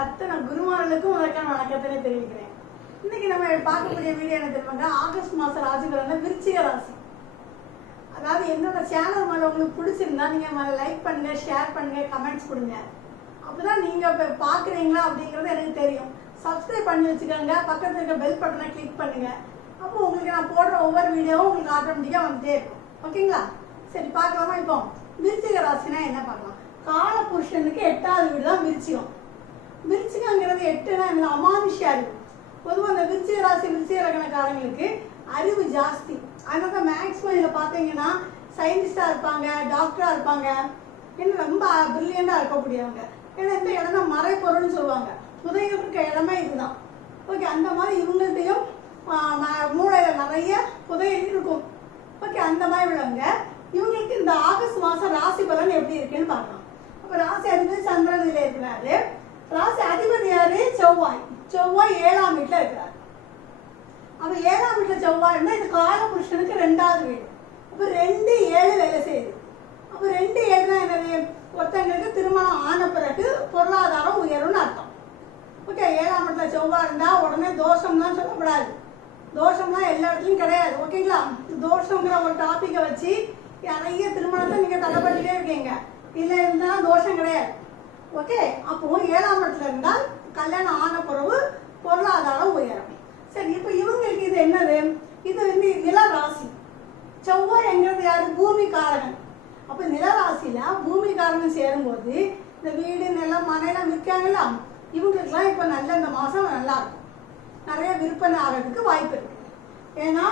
அத்தனை குருமார்களுக்கும் உனக்கான வணக்கத்தினை தெரிவிக்கிறேன். இன்னைக்கு நம்ம பார்க்கக்கூடிய வீடியோ என்ன தெரியுமாங்க, ஆகஸ்ட் மாச ராசிகளான விருச்சிக ராசி. அதாவது என்னோட சேனல் மேலே உங்களுக்கு பிடிச்சிருந்தா நீங்க மேலே லைக் பண்ணுங்க, ஷேர் பண்ணுங்க, கமெண்ட்ஸ் கொடுங்க. அப்பதான் நீங்க இப்போ பார்க்குறீங்களா அப்படிங்கிறது எனக்கு தெரியும். சப்ஸ்கிரைப் பண்ணி வச்சுக்கோங்க, பக்கத்துல இருக்க பெல் பட்டனை கிளிக் பண்ணுங்க. அப்போ உங்களுக்கு நான் போடுற ஒவ்வொரு வீடியோவும் உங்களுக்கு ஆட்டோமேட்டிக்காக வந்துட்டே இருக்கும். ஓகேங்களா? சரி, பார்க்கலாமா? இப்போ விருச்சிக ராசினா என்ன பார்க்கலாம். கால புருஷனுக்கு 8வது வீடு தான் விருச்சிகம். விருச்சிகங்கிறது 8னா என்ன, அமானுஷ்ய அறிவு. பொதுவாக அந்த விருச்சிக ராசி விருச்சிக லக்னக்காரங்களுக்கு அறிவு ஜாஸ்தி. அதனால மேக்ஸிமம் இதில் பார்த்தீங்கன்னா சயின்டிஸ்டாக இருப்பாங்க, டாக்டராக இருப்பாங்க, இன்னும் ரொம்ப பிரில்லியண்டாக இருக்கக்கூடியவங்க. ஏன்னா இந்த இடம் தான் மறைப்பொருள்னு சொல்லுவாங்க. புதைகள் இருக்க இடமே இதுதான். ஓகே, அந்த மாதிரி இவங்கள்ட்டையும் மூளையில் நிறைய புதையல் இருக்கும். ஓகே, அந்த மாதிரி உள்ளவங்க இவங்களுக்கு இந்த ஆகஸ்ட் மாதம் ராசி பலன் எப்படி இருக்குன்னு பார்க்கலாம். அப்போ ராசி அதிபதி சந்திரன் இதில் இருக்கிறாரு. ராசி அதிபதி யாரு? செவ்வாய். செவ்வாய் 7ஆம் வீட்டில் இருக்கிறார். அப்போ 7ஆம் வீட்டில் செவ்வாய்னா இது கால புருஷனுக்கு 2வது வீடு. அப்போ 2, 7 வேலை செய்யுது. அப்போ 2, 7 என்னது, ஒருத்தங்களுக்கு திருமணம் ஆன பிறகு பொருளாதாரம் உயரும்னு அர்த்தம். ஓகே, 7ஆம் இடத்துல செவ்வாய் இருந்தால் உடனே தோஷம்லாம் சொல்லக்கூடாது. தோஷம்லாம் எல்லா இடத்துலையும் கிடையாது. ஓகேங்களா? தோஷங்கிற ஒரு டாப்பிக்கை வச்சு நிறைய திருமணத்தை நீங்கள் தடைப்பட்டுட்டே இருக்கீங்க. இல்லை இருந்தால் தோஷம் கிடையாது. ஓகே, அப்போ 7ஆம் இடத்துல இருந்தால் கல்யாணம் ஆன பிறகு பொருளாதாரம் உயரும். சரி, இப்போ இவங்களுக்கு இது என்னது, இது வந்து நில ராசி. செவ்வாய் எங்கிறது யாரு? பூமி காரகன். அப்போ நில ராசியில பூமி காரகன் சேரும்போது இந்த வீடு நிலம் மனையெல்லாம் விற்காங்களா, இவங்களுக்குலாம் இப்போ நல்ல இந்த மாதம் நல்லா இருக்கும். நிறைய விற்பனை ஆகிறதுக்கு வாய்ப்பு இருக்கு. ஏன்னா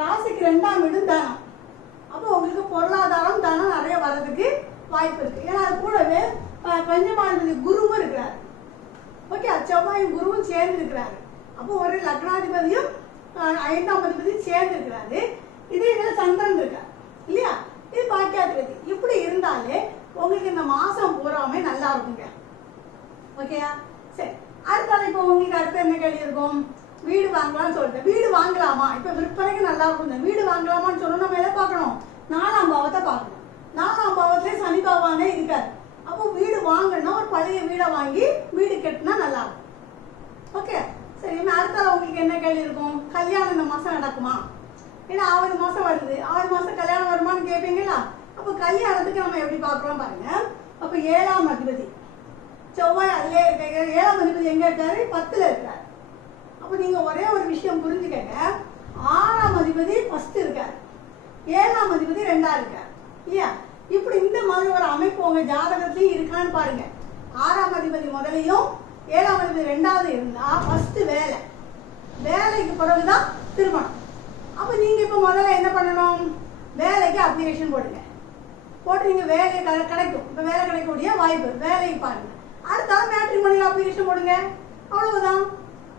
ராசிக்கு 2ஆம் வீடு தானம். அப்போ உங்களுக்கு பொருளாதாரம் தானம் நிறைய வர்றதுக்கு வாய்ப்பு இருக்கு. ஏன்னா அது கூடவே பஞ்சமாதிபதி குருவும் இருக்கிறாரு. ஓகே, செவ்வாயும் குருவும் சேர்ந்து இருக்கிறாரு. அப்போ ஒரு லக்னாதிபதியும் 5ஆம் அதிபதியும் சேர்ந்து இருக்கிறாரு. இதே இதில் சந்திரன் இருக்கார் இல்லையா, இது பாக்கியாதிபதி. இப்படி இருந்தாலே உங்களுக்கு இந்த மாசம் பூராமே நல்லா இருக்குங்க. ஓகேயா? சரி, அடுத்தால இப்போ உங்களுக்கு அடுத்த என்ன கேள்வி இருக்கும், வீடு வாங்கலாம்னு சொல்லிட்டு. வீடு வாங்கலாமா, இப்போ விற்பனைக்கு நல்லா இருக்கும். வீடு வாங்கலாமான்னு சொல்லணும். நம்ம எதை பார்க்கணும்? 4ஆம் பாவத்தை பார்க்கணும். 4ஆம் பாவத்திலே சனி பகவானே இருக்காரு. அப்போ வீடு வாங்கணும்னா ஒரு பழைய வீடை வாங்கி வீடு கட்டினா நல்லா இருக்கும். ஓகே, சரி. அடுத்தால உங்களுக்கு என்ன கேள்வி இருக்கும், கல்யாணம் இந்த மாசம் நடக்குமா? ஏன்னா 6 மாசம் வருது, 6 மாசம் கல்யாணம் வருமானு கேட்பீங்களா? அப்போ கல்யாணத்துக்கு நம்ம எப்படி பார்க்கலாம் பாருங்க. அப்போ 7ஆம் அதிபதி செவ்வாய் அதிலே இருக்க. 7ஆம் அதிபதி எங்க இருக்காரு? 10ல் இருக்காரு. அப்போ நீங்க ஒரே ஒரு விஷயம் புரிஞ்சுக்கங்க, 6ஆம் அதிபதி ஃபர்ஸ்ட் இருக்காரு, 7ஆம் அதிபதி 2ஆ இருக்காரு இல்லையா? இப்படி இந்த மாதிரி ஒரு அமைப்பு உங்க ஜாதகத்திலையும் இருக்கான்னு பாருங்க. 6ஆம் அதிபதி முதலையும் 7ஆம் அதிபதி 2வது இருந்தா ஃபர்ஸ்ட் வேலை, வேலைக்கு பிறகுதான் திருமணம். அப்போ நீங்க இப்போ முதல்ல என்ன பண்ணணும், வேலைக்கு அப்ளிகேஷன் போடுங்க. போட்டு நீங்க வேலை கிடைக்கும். இப்போ வேலை கிடைக்கக்கூடிய வாய்ப்பு, வேலைக்கு பாருங்க. அடுத்தாலும் மேட்ரிமோனியல் அப்ளிகேஷன் போடுங்க. அவ்வளவுதான்.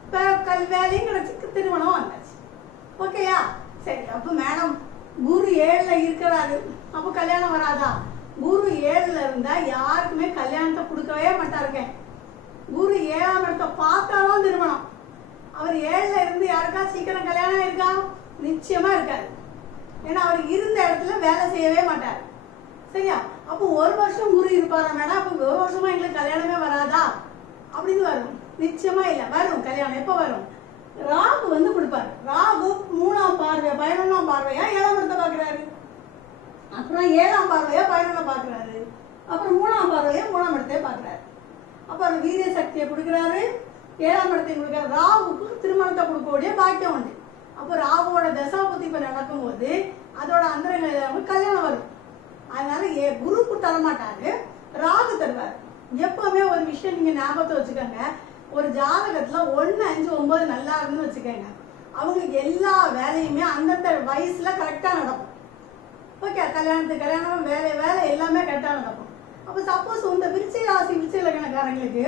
இப்போ வேலையும் கிடைச்சி திருமணம் வந்தாச்சு. ஓகேயா? சரி. அப்போ மேடம் குரு 7ல் இருக்கிறாரு, அப்போ கல்யாணம் வராதா? குரு 7ல் இருந்தா யாருக்குமே கல்யாணத்தை கொடுக்கவே மாட்டாருங்க. குரு 7ஆம் இடத்தை பார்த்தாலும் திருமணம். அவர் 7ல் இருந்து யாருக்கா சீக்கிரம் கல்யாணம் இருக்கா? நிச்சயமா இருக்காது. ஏன்னா அவர் இருந்த இடத்துல வேலை செய்யவே மாட்டார். சரியா? அப்போ ஒரு வருஷம் குரு இருப்பாரா மேடம், அப்போ ஒரு வருஷமா எங்களுக்கு கல்யாணமே வராதா அப்படின்னு வரும். நிச்சயமா இல்லை, வரும் கல்யாணம். எப்போ வரும்? ராகு வந்து கொடுப்பாரு. ராகு 3ஆம் பார்வையா 11ஆம் பார்வையா 7ஆம் இடத்தை பார்க்கிறாரு. அப்புறம் 7ஆம் பார்வையா 11 பார்க்கிறாரு. அப்புறம் 3ஆம் பார்வையா 3ஆம் இடத்தையே பார்க்கிறாரு. அப்போ அவர் வீரிய சக்தியை கொடுக்குறாரு, 7ஆம் இடத்தை கொடுக்குறாரு. ராகுக்கு திருமணத்தை கொடுக்கக்கூடிய பாக்கியம் உண்டு. அப்போ ராகுவோட தசாபுத்தி இப்போ நடக்கும்போது அதோட அந்தரங்க கல்யாணம் வரும். அதனால குருக்கு தரமாட்டாரு, ராகு தருவார். எப்பவுமே ஒரு விஷயம் நீங்க ஞாபகத்தை வச்சுக்கோங்க, ஒரு ஜாதகத்துல 1, 5, 9 நல்லா இருக்குன்னு வச்சுக்கோங்க, அவங்களுக்கு எல்லா வேலையுமே அந்தந்த வயசுல கரெக்டா நடக்கும். ஓகே, கல்யாணத்துக்கு கல்யாணம், வேலை எல்லாமே கரெக்டா நடக்கும். அப்போ சப்போஸ் இந்த விருச்சிக ராசி விருச்சிக லக்னக்காரங்களுக்கு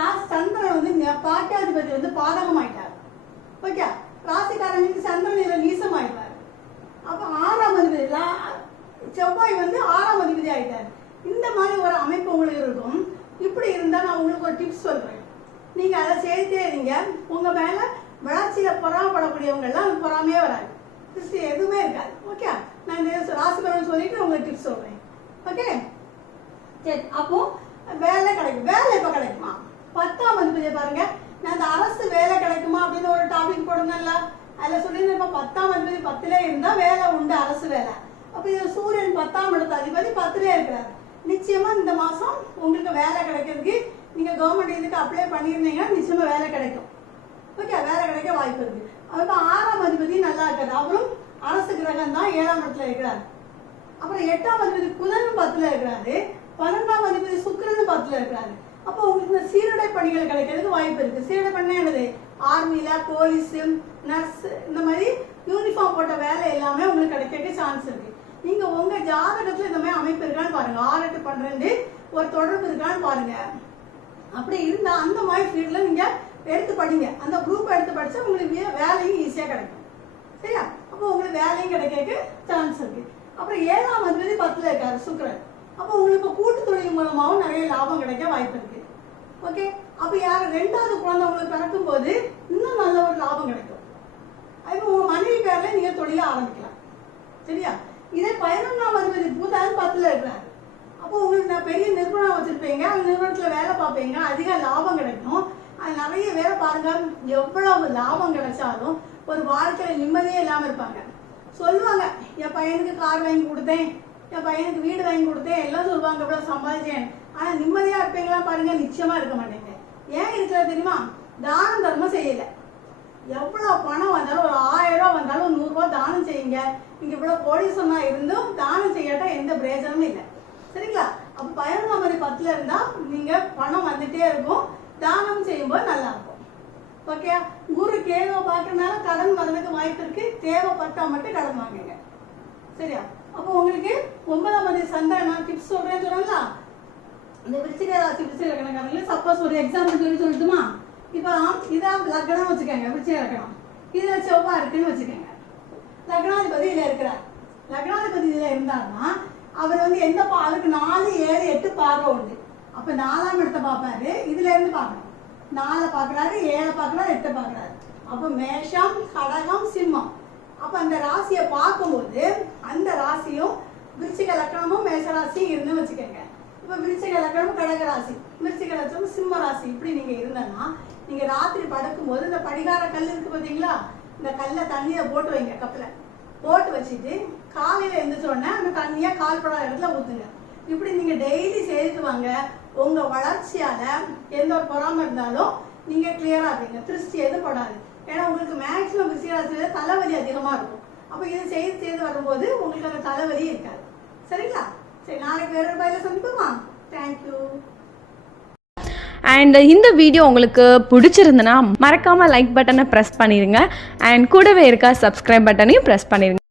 ராசி சந்திரன் வந்து பாக்கியாதிபதி வந்து பாதகம் ஆயிட்டார். ஓகே, ராசிக்காரங்களுக்கு சந்திரன் இதில் நீசம் ஆயிட்டார். அப்போ 6ஆம் அதிபதி செவ்வாய் வந்து 6ஆம் அதிபதி ஆயிட்டார். இந்த மாதிரி ஒரு அமைப்பு உங்களுக்கு இருக்கும். இப்படி இருந்தால் நான் உங்களுக்கு ஒரு டிப்ஸ் சொல்றேன், நீங்க அதை செய்தே இருங்க. உங்க மேல வளர்ச்சியில பொறாமப்படக்கூடியவங்க எல்லாம் பொறாமையே வராது, எதுவுமே இருக்காது. ஓகே, நான் இந்த ராசி பலன் சொல்லிட்டு உங்களுக்கு டிப்ஸ் சொல்றேன். ஓகே, சரி. அப்போ வேலை கிடைக்கும். வேலை எப்போ கிடைக்குமா? 10ஆம் அதிபதியை பாருங்க. நான் அந்த அரசு வேலை கிடைக்குமா அப்படின்னு ஒரு டாபிக் போடுங்கல்ல, அதுல சொல்லியிருந்தேன் 10ஆம் அதிபதி 10லே இருந்தா வேலை உண்டு, அரசு வேலை. அப்ப இது சூரியன் 10ஆம் இடத்து அதிபதி 10லே இருக்கிறாரு. நிச்சயமா இந்த மாசம் உங்களுக்கு வேலை கிடைக்கிறதுக்கு நீங்க கவர்மெண்ட் இதுக்கு அப்ளை பண்ணியிருந்தீங்கன்னா நிச்சயமா வேலை கிடைக்கும். ஓகே, வேலை கிடைக்க வாய்ப்பு இருக்கு. அப்ப 6ஆம் அதிபதி நல்லா இருக்காரு, அவரும் அரசு கிரகம் தான் 7ஆம் இடத்துல இருக்கிறாரு. அப்புறம் 8ஆம் அதிபதி புதனும் 10ல இருக்கிறாரு, 12ஆம் அதிபதி சுக்கிரனும் 10ல இருக்கிறாரு. அப்போ உங்களுக்கு இந்த சீருடை பணிகள் கிடைக்கிறதுக்கு வாய்ப்பு இருக்கு. சீருடை பண்ண என்னது, ஆர்மியில போலீஸ் நர்ஸ் இந்த மாதிரி யூனிஃபார்ம் போட்ட வேலை எல்லாமே உங்களுக்கு கிடைக்க சான்ஸ் இருக்கு. நீங்க உங்க ஜாதகத்துல இந்த மாதிரி அமைப்பு இருக்கான்னு பாருங்க, 6, 8, 12 ஒரு தொடர்பு இருக்கான்னு பாருங்க. அப்படி இருந்தா அந்த மாதிரி ஃபீல்ட்ல நீங்க எடுத்து படிங்க, அந்த குரூப் எடுத்து படிச்சா உங்களுக்கு வேலையும் ஈஸியா கிடைக்கும். சரியா? அப்போ உங்களுக்கு வேலையும் கிடைக்க சான்ஸ் இருக்கு. அப்புறம் 7ஆம் அதிபதி 10ல இருக்காரு சுக்கிரன். அப்போ உங்களுக்கு கூட்டு தொழில் மூலமாகவும் நிறைய லாபம் கிடைக்க வாய்ப்பு இருக்கு. ஓகே, அப்போ யார் 2வது குழந்தை உங்களுக்கு பிறக்கும் போது இன்னும் நல்ல ஒரு லாபம் கிடைக்கும். இப்போ உங்க மனைவி பேர்ல நீங்க தொழில ஆரம்பிக்கலாம். சரியா? இதே 11ஆம் அதிபதி புதன் 10ல இருக்கிறாரு. அப்போ உங்களுக்கு நான் பெரிய நிறுவனம் வச்சிருப்பீங்க, அந்த நிறுவனத்துல வேலை பார்ப்பீங்க, அதிக லாபம் கிடைக்கும். அது நிறைய வேலை பாருங்க, எவ்வளவு லாபம் கிடைச்சாலும் ஒரு வாழ்க்கையில நிம்மதியே இல்லாம இருப்பாங்க. சொல்லுவாங்க, என் பையனுக்கு கார் வாங்கி கொடுத்தேன், என் பையனுக்கு வீடு வாங்கி கொடுத்தேன், எல்லாம் சொல்லுவாங்க இவ்வளவு சம்பாதிச்சேன். ஆனா நிம்மதியா இருப்பீங்களா பாருங்க, நிச்சயமா இருக்க மாட்டேங்க. ஏன் இருக்கிறது தெரியுமா? தான தர்மம் செய்யல. எவ்வளவு பணம் வந்தாலும், ஒரு 1000 ரூபாய் வந்தாலும் 100 ரூபாய் தானம் செய்யுங்க. நீங்க இவ்வளவு கோடீஸ்வரனா இருந்தும் தானம் செய்யாட்டா எந்த பிரயோஜனமும் இல்லை. சரிங்களா? அப்ப 11ஆம் அதிபதி 10ல இருந்தா நீங்க பணம் வந்துட்டே இருக்கும், தானம் செய்யும்போது நல்லா இருக்கும். ஓகே, குரு கேதுவை பார்க்கறதுனால கடன் வரதுக்கு வாய்ப்பு இருக்கு, தேவைப்பட்டா மட்டும் கடன் வாங்குங்க. சரியா? அப்போ உங்களுக்கு 9ஆம் அதிபதி சந்திரன், நான் டிப்ஸ் சொல்றேன்னு சொன்னாங்களா, இந்த விருச்சிக ராசி விருச்சிக லக்னக்காரங்களுக்கு சப்போஸ் ஒரு எக்ஸாம்பிள் சொல்லட்டுமா? இப்போ இதான் லக்னம் வச்சுக்கோங்க, விருச்சிக லக்னம், இதுல செவ்வாய் இருக்குன்னு வச்சுக்கோங்க. லக்னாதிபதி இதுல இருக்கிறார். லக்னாதிபதி இதுல இருந்தாருன்னா அவர் எந்த அவருக்கு 4, 7, 8 பார்வை உண்டு. அப்ப 4ஆம் இடத்தை பார்ப்பாரு, இதுல இருந்து பார்க்கணும். 4 பார்க்கறாரு, 7 பார்க்கறாரு, 8 பார்க்கறாரு. அப்ப மேஷம், கடகம், சிம்மம். அப்ப அந்த ராசியை பார்க்கும்போது அந்த ராசியும் விருச்சிக லக்னமும் மேஷ ராசியும் இருந்து வச்சுக்கோங்க. இப்ப விருச்சிக லக்னம் கடக ராசி, விருச்சிக லக்னம் சிம்ம ராசி, இப்படி நீங்க இருந்தனா நீங்க ராத்திரி படுக்கும் போது இந்த படிகார கல் இருக்கு பாத்தீங்களா, இந்த கல்லை தண்ணியை போட்டு வைங்க, கப்பல போட்டு வச்சுட்டு காலையில எழுந்திரிச்ச உடனே அந்த தண்ணியா கால்படாத இடத்துல ஊத்துங்க. இப்படி நீங்க டெய்லி செய்துட்டு வாங்க. உங்க வளர்ச்சியால எந்த ஒரு பொறாம இருந்தாலும் நீங்க கிளியரா இருப்பீங்க, திருஷ்டி எதுவும் படாது. ஏன்னா உங்களுக்கு மேக்சிமம் விசேஷத்துல தலைவலி அதிகமா இருக்கும். அப்ப இதை செய்து வரும்போது உங்களுக்கு அந்த தலைவலி இருக்காது. சரிங்களா? சரி, நாளைக்கு வேற பயில சந்திப்போமா? தேங்க்யூ. அண்ட் இந்த வீடியோ உங்களுக்கு பிடிச்சிருந்துன்னா மறக்காமல் லைக் பட்டனை ப்ரெஸ் பண்ணிடுங்க. அண்ட் கூடவே இருக்க சப்ஸ்கிரைப் பட்டனையும் ப்ரெஸ் பண்ணிடுங்க.